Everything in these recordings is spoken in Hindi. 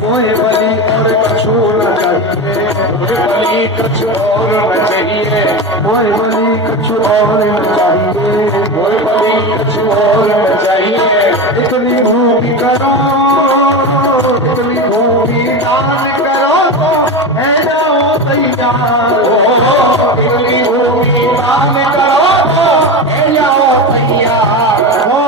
मोहे बलि और कछु न चाहिए, मोहे बलि कछु और न चाहिए, मोहे बलि कछु और न चाहिए, मोहे बलि कछु और न चाहिए। इतनी भूमि करो, इतनी भूमि दान करो तो है जाओ तैयार हो, इतनी भूमि दान करो तो है जाओ तैयार हो,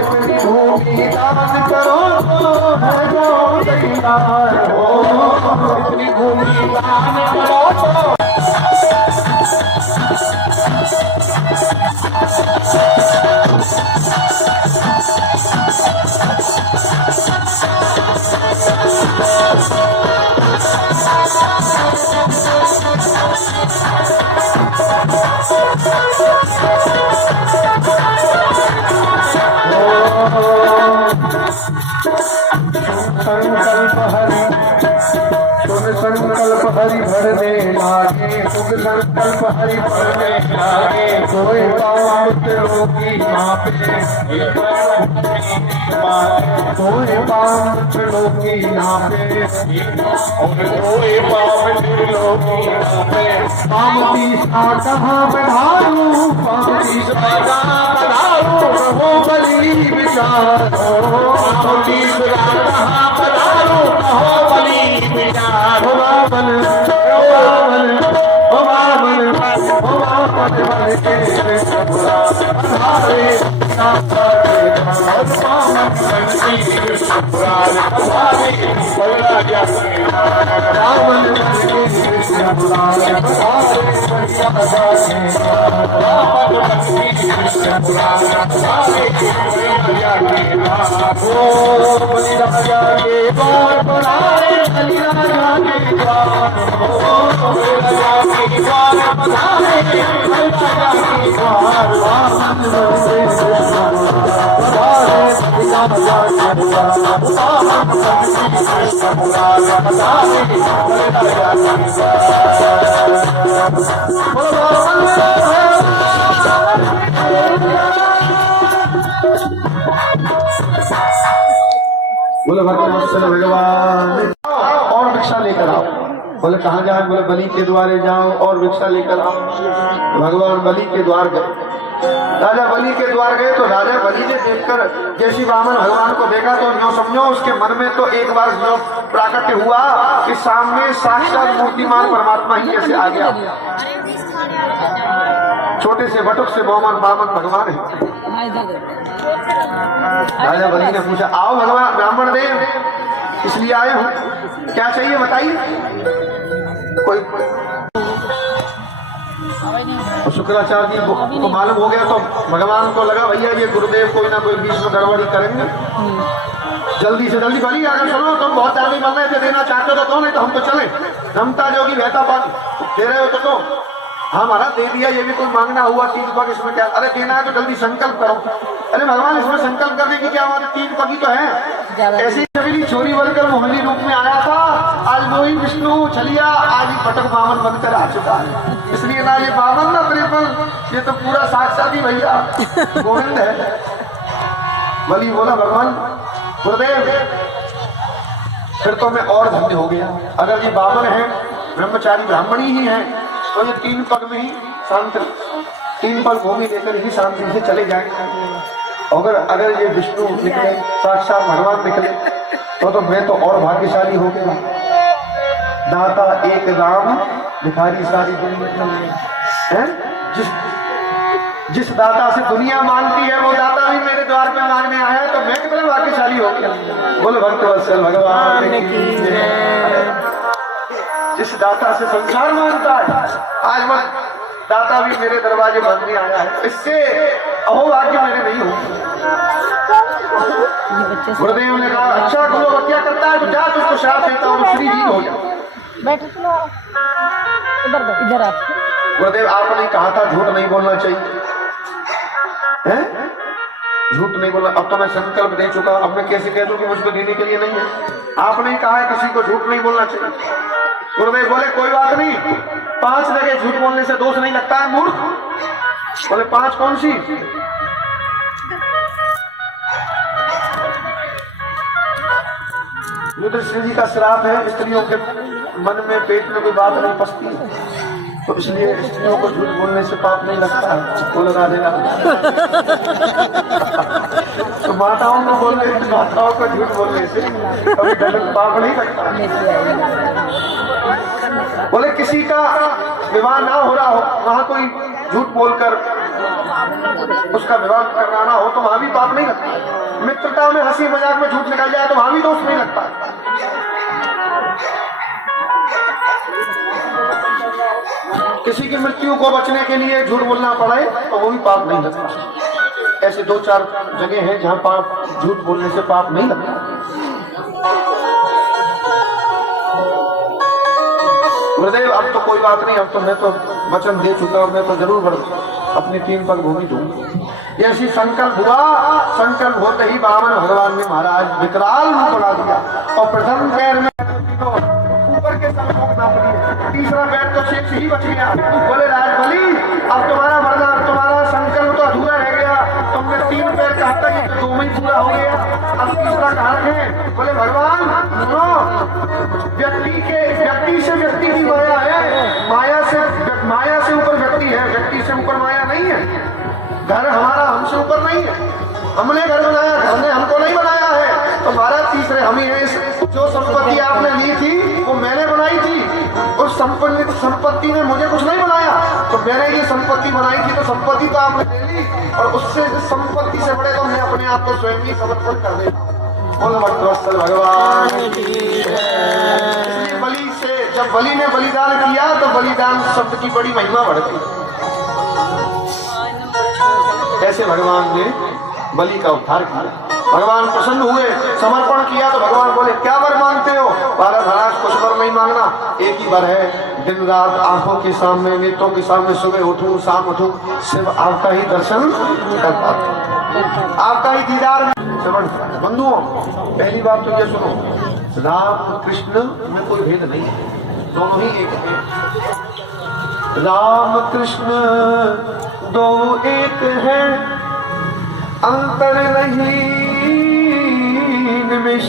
इतनी भूमि दान करो तो है जाओ तैयार हो, इतनी भूमि दान करो तो। संकल्प हरि भरने लागे, तुम संकल्प हरि भरने लागे, सोए पाप लोगी मापे, सोए पाप लोगी नापे, सोए पाप लोगी नापे। पामती कहाँ पधारू, पामती कहाँ पधारू, प्रभु बलि विचारो, पामती कहाँ पधारू, कहो बलि विचारो। बाबन बाबन बाबन बाबन के सबुरा हरे नाथे और पावन संगी सबुरा हरे बल्ला जा बाबन के सबुरा हरे बढ़िया बाजे बाबन संगी सबुरा हरे बढ़िया के ओ बलि राजा के द्वार पर आए, बलि राजा के द्वार, ओ बलि राजा के द्वार पधारे, बलि राजा के द्वार, बामन से पधारे, बलि राजा के द्वार, बामन से पधारे, बलि राजा के बोले भगवान और भिक्षा लेकर आओ। बोले कहाँ जाए? बोले बलि के द्वारे जाओ और भिक्षा लेकर आओ। भगवान बलि के द्वार गए, राजा बलि के द्वार गए तो राजा बलि ने देखकर जैसी बामन भगवान को देखा तो न्यों समझो उसके मन में तो एक बार न्यों प्राकट्य हुआ कि सामने साक्षात मूर्तिमान परमात्मा ही ऐसे आ गया। छोटे से बटुक से बामन भगवान है। राजा बलि ने पूछा, आओ भगवान ब्राह्मण देव, इसलिए आए हो, क्या चाहिए बताइए। कोई शुक्राचार्य जी को मालूम हो गया तो भगवान को लगा भैया ये गुरुदेव कोई ना कोई बीच में गड़बड़ी करेंगे, जल्दी से जल्दी बलि अगर सुनो तुम बहुत ज्यादा मन रहे थे देना चाहते हो तो नहीं तो हम तो चले, रमता जोगी बहता पानी दे रहे हो तो हाँ महाराज दे दिया, ये भी कोई मांगना हुआ 3 पग, इसमें क्या, अरे देना है तो जल्दी संकल्प करो। अरे भगवान इसमें संकल्प करने की क्या बात है, 3 पग ही तो है। ऐसी सवेली छोरी बनकर मोहनी रूप में आया था, आज वो ही विष्णु छलिया आज ही पटक बामन बनकर आ चुका है। इसलिए ना ये बामन ना त्रिपल, ये तो पूरा साक्षात ही भैया गोविंद है। बलि बोला भगवान गुरुदेव फिर तो मैं और धन्य हो गया, अगर ये बामन है ब्रह्मचारी ब्राह्मणी ही है तो ये 3 पग में ही शांत, 3 पग भूमि लेकर ही शांति से चले जाएंगे। अगर ये विष्णु निकले, साक्षात भगवान निकले तो मैं तो और भाग्यशाली हो गया। दाता एक राम भिखारी सारी दुनिया है। जिस दाता से दुनिया मांगती है वो दाता भी मेरे द्वार पे मांगने आया तो मैं कितना भाग्यशाली हो गया। बोलो भक्त वत्सल भगवान की जय। जिस दाता से संसार मांगता है आज वह दाता भी मेरे दरवाजे मांगने आया है, इससे अहोभाग्य मेरे नहीं हो। गुरुदेव ने कहा अच्छा गुरु क्या करता है तो जा तुझको श्राप देता हूँ श्री जी हो जा। बैठ इधर इधर आप। गुरुदेव आपने कहा था झूठ नहीं बोलना चाहिए हैं? झूठ नहीं बोलना। अब तो मैं संकल्प दे चुका, अब मैं कैसे कह दूं कि मुझको देने के लिए नहीं है। आपने कहा है किसी को झूठ नहीं बोलना चाहिए। गुरुदेव बोले कोई बात नहीं, 5 जगह झूठ बोलने से दोष नहीं लगता है मूर्ख। बोले 5 कौन सी? युधिष्ठिर जी का श्राप है स्त्रियों के मन में पेट में कोई बात नहीं पसती, तो इसलिए स्त्रियों को झूठ बोलने से पाप नहीं लगता है, वो लगा देगा। तो माताओं को बोलने, माताओं को झूठ बोलने से कभी गलत पाप नहीं लगता। बोले किसी का विवाह ना हो रहा हो, वहां कोई झूठ बोलकर उसका विवाह करवाना हो तो वहां भी पाप नहीं लगता। मित्रता में हंसी मजाक में झूठ निकल जाए तो वहां भी दोष नहीं लगता। किसी की मृत्यु को बचने के लिए झूठ बोलना पड़े तो वो भी पाप नहीं लगता। ऐसे 2-4 जगह हैं जहां पाप झूठ बोलने से पाप नहीं लगता। गुरुदेव अब तो कोई बात नहीं, अब तो मैं तो वचन दे चुका हूं, मैं तो जरूर अपनी 3 पग भूमि दूंगा। ऐसी संकल्प हुआ, संकल्प होते ही बामन भगवान ने महाराज विकराल रूप बना दिया और प्रथम पैर में ऊपर के संकोच नाप लिए, तीसरा पैर तो शेष ही बच गया। बोले राजबली अब तुम्हारा मरना, तुम्हारा संकल्प तो अधूरा रह गया, तुमने 3 पैर कहता ही तो 2 में ही पूरा हो गया, अब तीसरा कहा है। बोले भगवान सुनो, व्यक्ति से व्यक्ति की माया है, माया से ऊपर व्यक्ति है, व्यक्ति से ऊपर माया नहीं है। घर हमारा हमसे ऊपर नहीं है, हमने घर बनाया, घर ने हमको नहीं बनाया है। तो महाराज तीसरे हम ही हैं। जो संपत्ति आपने ली थी वो मैंने बनाई थी, उस संपत्ति ने मुझे कुछ नहीं बनाया, तो मैंने ये संपत्ति बनाई थी, तो संपत्ति तो आपने ले ली और उससे संपत्ति से बड़े तो मैं अपने आप को स्वयं ही समर्पण कर देता हूँ। भगवान बलि से, जब बलि ने बलिदान किया तो बलिदान शब्द की बड़ी महिमा बढ़ गई। ऐसे भगवान ने बलि का उद्धार किया। भगवान प्रसन्न हुए, समर्पण किया तो भगवान बोले क्या वर मांगते हो? महाराज कुछ वर नहीं मांगना, एक ही वर है, दिन रात आंखों के सामने, नेत्रों के सामने सुबह उठूं शाम उठूं सिर्फ आपका ही दर्शन करता, आपका ही दीदार। बंधुओं पहली बात तो ये सुनो, राम कृष्ण में कोई भेद नहीं है, दोनों ही एक है। राम कृष्ण दो एक है, अंतर नहीं निमिष,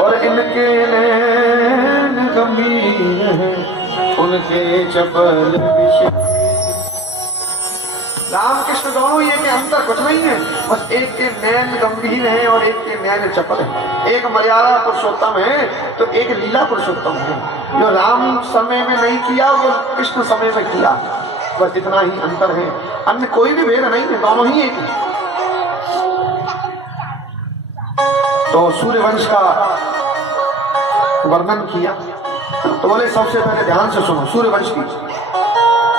और इनके नैन गंभीर हैं, उनके चपल विष। राम कृष्ण दोनों ही एक, अंतर कुछ नहीं है, बस एक के नैन गंभीर हैं और एक के नैन चपल है। एक मर्यादा पुरुषोत्तम है तो एक लीला पुरुषोत्तम है। जो राम समय में नहीं किया वो कृष्ण समय में किया, बस इतना ही अंतर है, अन्य कोई भी भेद नहीं है, दोनों ही एक है। तो सूर्यवंश का वर्णन किया तो बोले सबसे पहले ध्यान से सुनो सूर्यवंश की।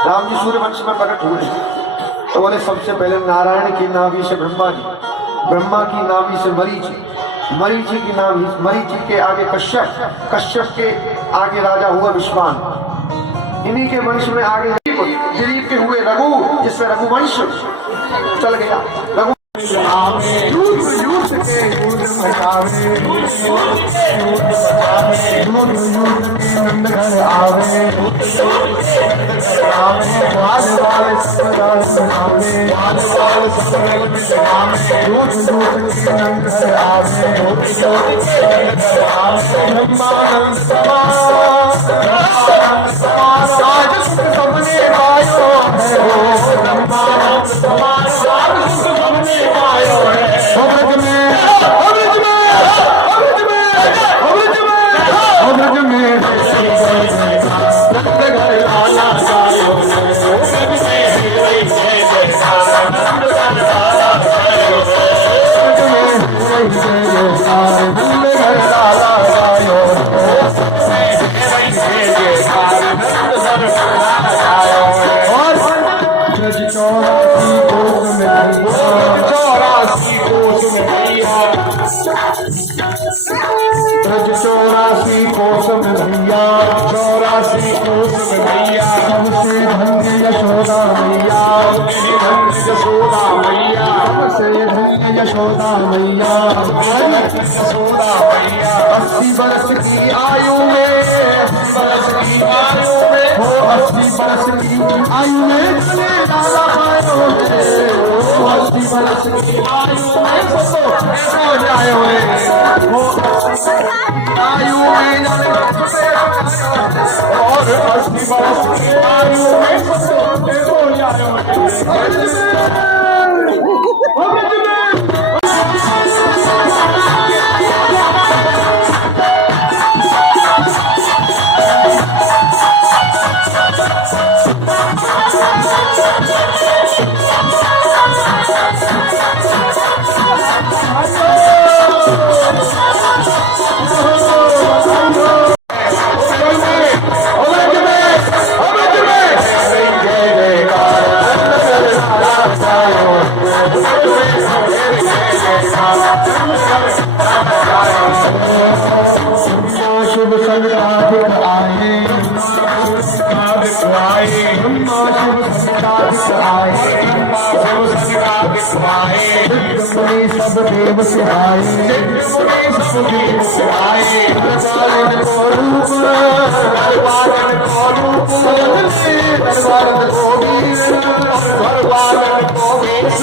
राम जी सूर्यवंश में प्रकट हुए तो बोले सबसे पहले नारायण की नाभि से ब्रह्मा जी, ब्रह्मा की नाभि से मरीचि, मरीचि की नाभि, मरीचि के आगे कश्यप, कश्यप के आगे राजा हुआ विश्वान, इन्हीं के वंश में आगे दिलीप के हुए रघु, जिससे रघुवंश चल गया। रघु ब्रज 84 कोस में भैया, 84 कोस में भैया, सबसे धन्य यशोदा मैया, धन्य यशोदा मैया, सबसे धन्य यशोदा मैया, यशोदा मैया। 80 वर्ष की आयु में, 80 वर्ष की आयु में, हो 80 वर्ष की आयु में चले लाला पायो है, हो 80 वर्ष की आयु में सो जाए हुए, हो आयु में जाने और 80 वर्ष की आयु में सो जाए शुभ संगाधिक आए, मुनि सब देव से आए, दरबारन को रूप, दरबारन को रूप, दरबारन को वीर, दरबारन को वेश,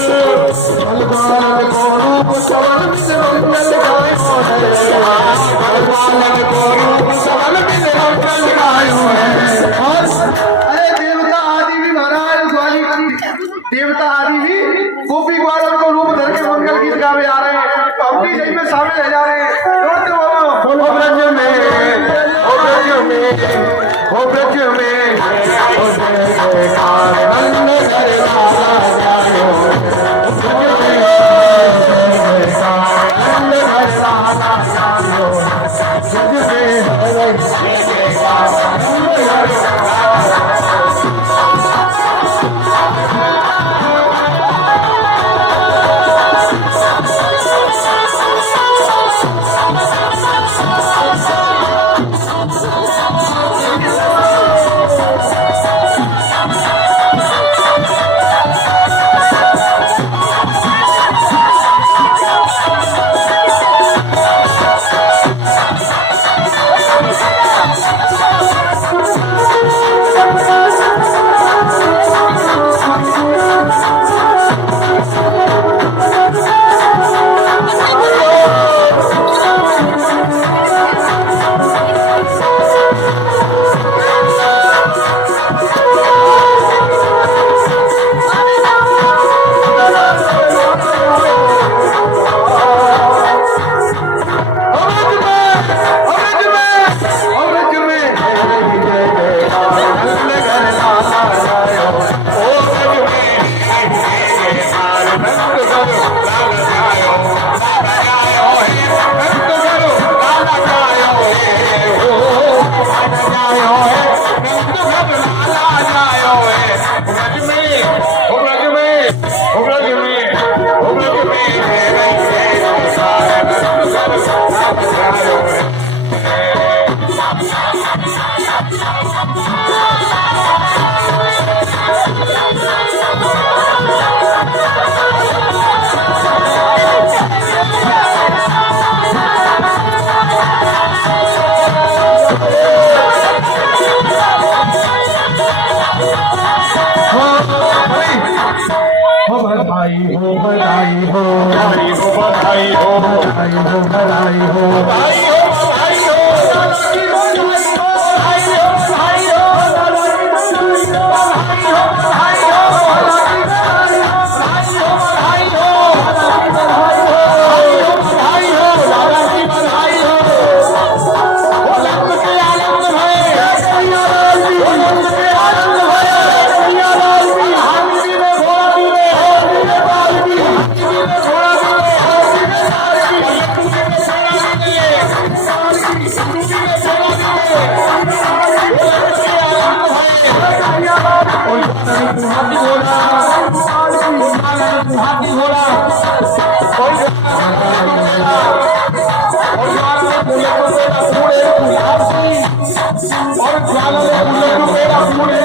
दरबारन को रूप, सवन बिन मंगल गायो है, दरबारन को रूप, सवन बिन मंगल गायो है। अरे देवता आदि भी महाराज ग्वाली, देवता आदि भी गोपी ग्वालों को रूप धर के मंगल गीत गावे आ रहे हैं, तो हम भी यही में शामिल हो जा रहे हैं। जोरते बोलो, ओ ब्रज में, ओ ब्रज में, ओ ब्रज में, ओ जयकार नंद घर लाला जायो, ओ ब्रज में, जयकार नंद घर लाला जायो, ब्रज में हरे जयकार नंद घर बधाई हो, बधाई हो, बधाई हो, बधाई हो, बधाई हो, बधाई हो, बधाई हो, बधाई हो, बधाई हो, बधाई हो, बधाई हो, बधाई हो, बधाई हो, बधाई हो, दादा की बधाई हो। वो लक्ष्म के आनंद भय, वो लक्ष्म के आनंद भय, कन्हैयालाल की हाथी में घोड़ा दिए, बाल की हाथी में घोड़ा दिए, लक्ष्मी में घोड़ा दिए। और ज्वाला मेरा पूरे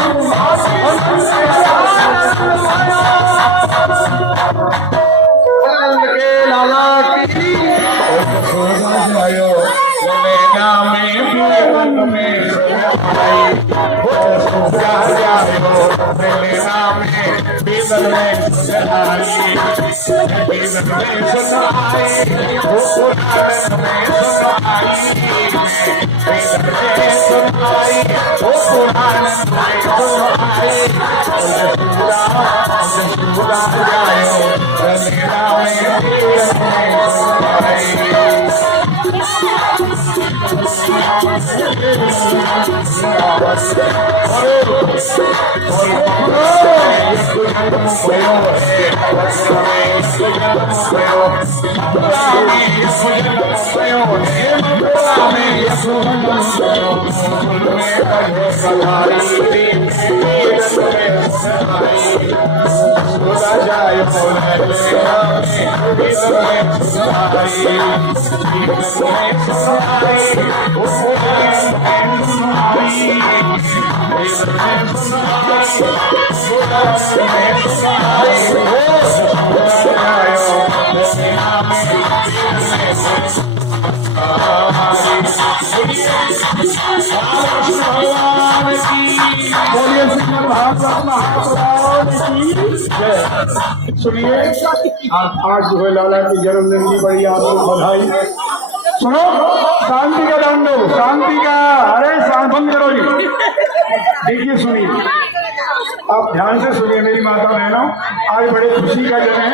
के लाला की सुनिए, आज जो है लाला के जन्मदिन की बड़ी आपको बधाई। सुनो, शांति का दंड दो, शांति का। अरे शांत बंद करो जी। देखिए सुनिए, आप ध्यान से सुनिए मेरी माता बहनों, आज बड़े खुशी का दिन है।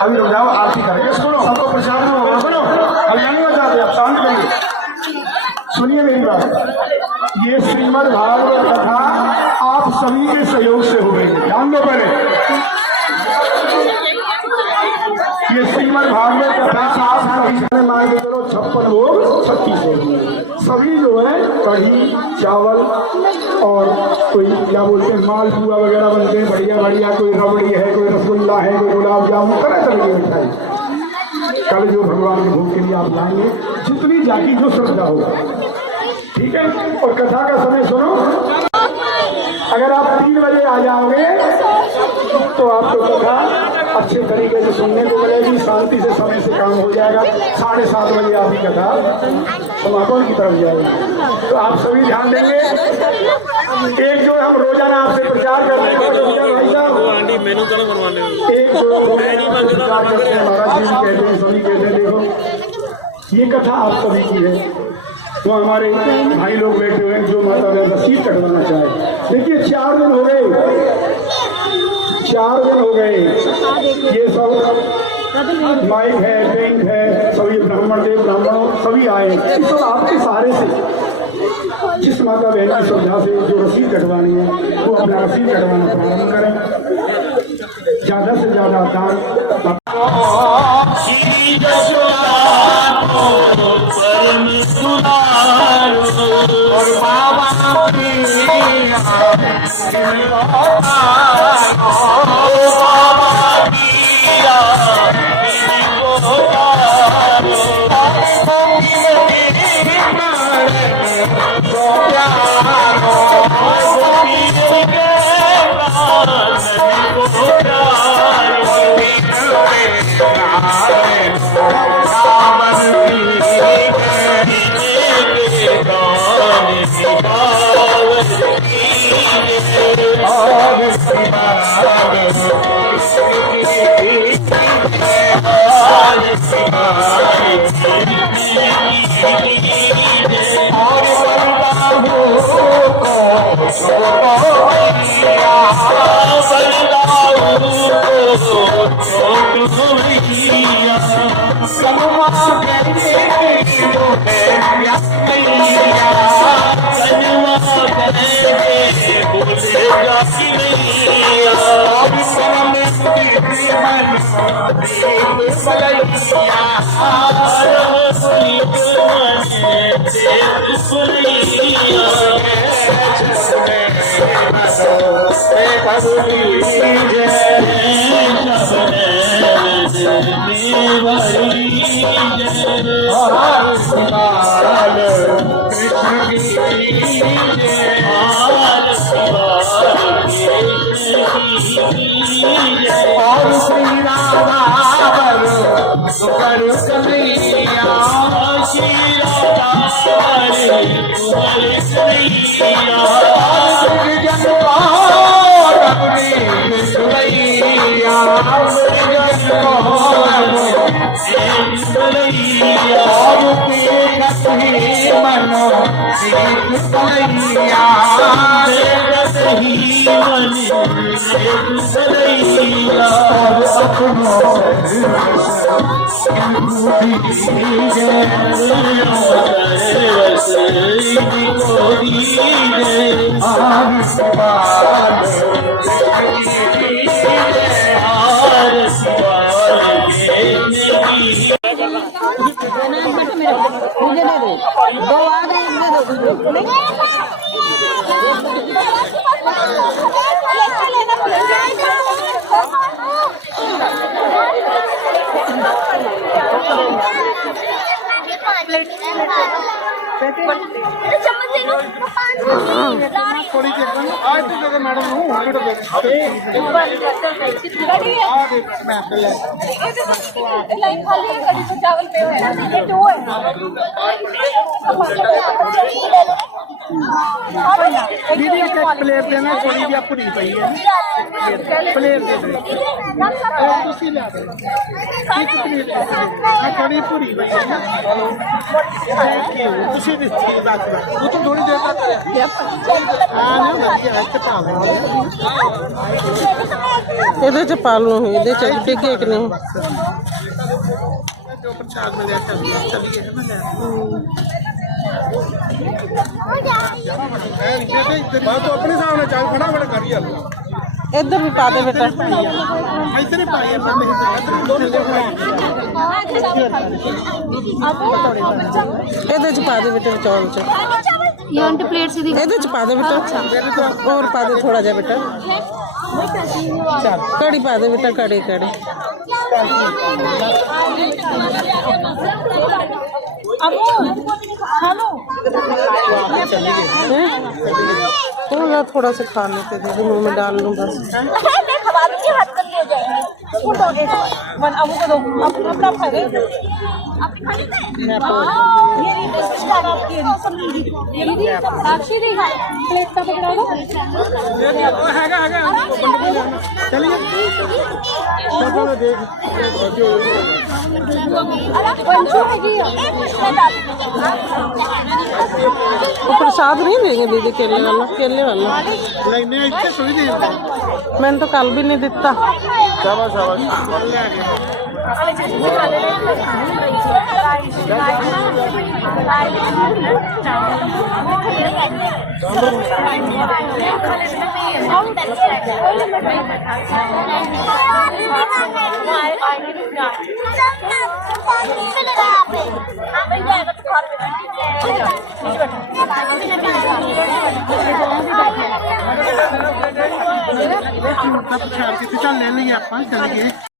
अभी रुक जाओ, आरती करेंगे। सुनो, सबको प्रसाद में होगा। सुनो, हम नहीं बचाते, आप शांत करिए। सुनिए मेरी बात, ये श्रीमद् भागवत कथा आप सभी के सहयोग से हो गई। ध्यान दो पहले, ये श्रीमद् भागवत कथा आप सभी मान के चलो 56 भोग 36 भोग सभी जो है कढ़ी चावल और कोई क्या बोलते हैं मालपुआ वगैरह बनते हैं बढ़िया बढ़िया। कोई रबड़ी है, कोई रसगुल्ला है, कोई गुलाब जामुन, तरह तरह की मिठाई कल जो भगवान के भोग के लिए आप लाएंगे, जितनी जाति जो श्रद्धा होगा। ठीक है, और कथा का समय सुनो। अगर आप 3 बजे आ जाओगे तो आपको कथा अच्छे तरीके से सुनने को मिलेगी, शांति से समय से काम हो जाएगा। 7:30 बजे आपकी कथा समापन की तरफ जाएगी। तो आप सभी ध्यान देंगे। एक जो हम रोजाना आपसे प्रचार करते हैं, एक जो प्रचार करते हैं, महाराज जी कहते हैं, सभी कहते हैं, देखो ये कथा आप सभी की है। तो हमारे भाई लोग बैठे हुए हैं जो माता बहन रसीद कटवाना चाहे। देखिए 4 दिन हो गए, 4 दिन हो गए। ये सब माइक है, टेंट है, सभी ब्राह्मण देव ब्राह्मणों सभी आए। ये सब आपके सहारे से, जिस माता बहन की श्रद्धा से जो रसीद कटवानी है वो अपना रसीद कटवाना प्रारंभ करें। ज्यादा से ज्यादा दान और बाबा Amen. और श्री राधा सुकर कन्हैया श्री राधा मुझे दे दो, दो आ गए, दे दो। थोड़ी आज तो जगह मैडम चावल पे दीदी एक प्लेट देना थोड़ी जी पूरी पई है प्लेट दे दो ਤੁਸੀਂ ਲਿਆ ਦਿਓ ਇੱਕ ਪਲੇਟ ਥੋੜੀ ਪੂਰੀ ਪਈ ਹੈ ਤੁਸੀਂ ਦਿੱਤੀ ਬਾਤ ਉਹ ਤਾਂ ਥੋੜੀ ਦੇਰ ਤੱਕ ਹਾਂ ਨਾ ਵਧੀਆ ਇੱਥੇ ਪਾ ਦਿੰਦੇ ਇਹਦੇ ਚ ਪਾ ਲਓ ਇਹਦੇ ਚ ਡਿੱਗੇ ਕਿ ਨਹੀਂ जो प्रसाद में ले चलिए है ना बात तो अपने सामने चाल खड़ा बड़ा कर यार ਇੱਧਰ ਵੀ ਪਾ ਦੇ ਬੇਟਾ इधर ही पाई है इधर दोनों ਇਹਦੇ ਚ ਪਾ ਦੇ ਬੇਟਾ ਚੌਲ ਚ ये आंटी प्लेट सीधी ਇਹਦੇ ਚ ਪਾ ਦੇ ਬੇਟਾ ਹੋਰ ਪਾ ਦੇ ਥੋੜਾ ਜਿਹਾ ਬੇਟਾ ਕੜੀ ਪਾ ਦੇ ਬੇਟਾ ਕੜੀ ਕੜੀ थोड़ा सा खाने के दे मुंह में डाल लूँ बस वो प्रसाद नहीं देंगे दीदी केले वाला मैंने तो कल भी नहीं दिता ले लेंगे आप चलिए